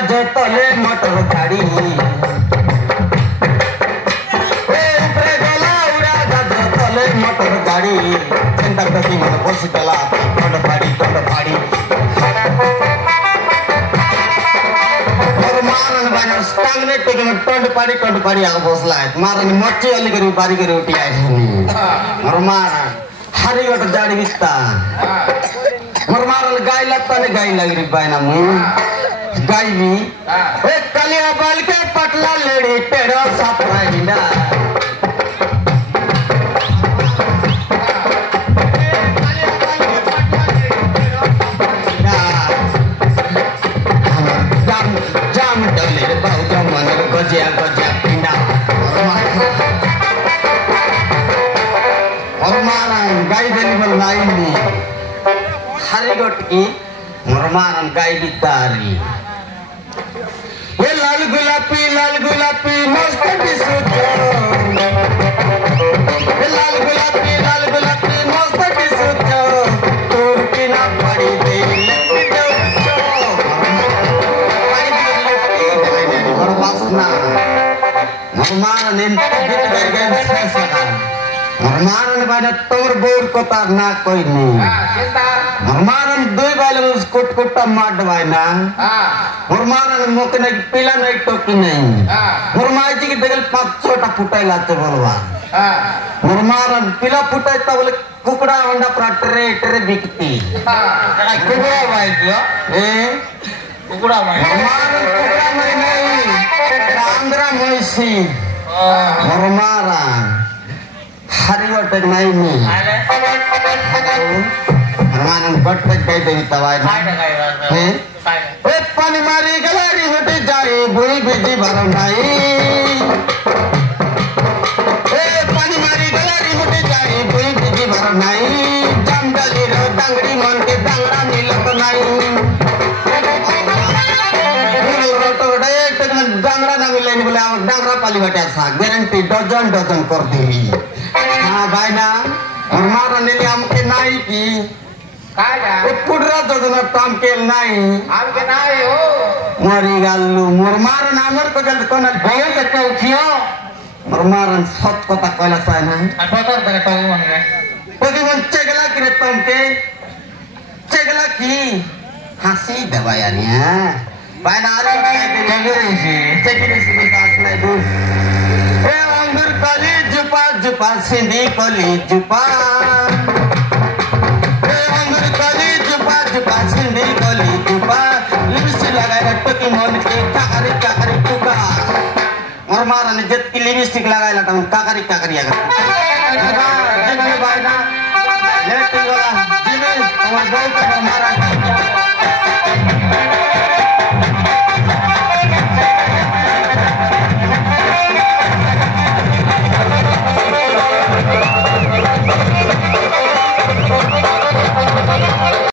गाज तले मोटर गाड़ी ऊपरे गला उड़ा गाज तले मोटर गाड़ी चिंता करती मन बस गला टोंड फाड़ी और मारन बाना टांगने टेके में टोंड फाड़ी आगे बसला है मारन मच्छी वाली करी बारी करी उठी आई और मारन हरी गोट जाड़ी बिस्ता और मारन गाय लगता ने गाय लग रही बायना मुँह गाय भी एक कलिया बाल के पटला लेडी टेढ़ा सापरा हिना जाम डले बहुत मन गजिया पिंडा और मारन गाय देनी बल लाइनी हरी गोट की और मारन गाय बितारी ये लाल गुलाबी मस्त दिसतो ये लाल गुलाबी मस्त दिसतो तोर की ना पड़ी दे और वासना मरमान ने मरमान बाने तोर बोर को तार ना कोई नहीं मरमान दो बाले उस कुट मार दवाइना मरमान मोकने पीला नहीं टोकी नहीं मरमाई जी की दगल 5-6 फुटाई लाते बोलवा मरमान पीला फुटाई तब बोले कुकड़ा अंडा पर ट्रे बिकती कुकड़ा भाई जो कुकड़ा भाई मरमान कुकड़ा नहीं आंध्रा मोइसी मरमान हरियो टेक नहीं मरमान गट तक गई देवी तवाई ए पानी मारी गलारी हटे जाए बुई बिजी भरम नहीं ए पानी मारी गलारी हटे जाए बुई बिजी भरम नहीं जम डली रो डंगड़ी मन के डंगड़ा मिलत नहीं डंगड़ा ना मिले नहीं बोले डंगड़ा पाली बटे साग गारंटी डजन कर दी हाँ भाई ना और मारा नीली हमके नाई की पुडरा डजन काम के नाई हमके नाई हो मरी गालू मोर मारन हमर को जल्द कोन भय के उठियो मोर मारन सत कथा कहला साय ना पतर तक तो मन रे पति मन चगला कि रे तुमके चगला की हंसी दबायानिया बायनारे चगरे से बात नहीं दू ए अंगूर कली जुपा सिंधी कली जुपा ए अंगूर कली जुपा सिंधी कली जुपा लिपस्टिक लगाए टोकी मन के काकरी टुका और मारा ने जत की लिपस्टिक लगाए लटा काकरी अगर जिमे बायना लेट वाला जिमे और बहुत मारा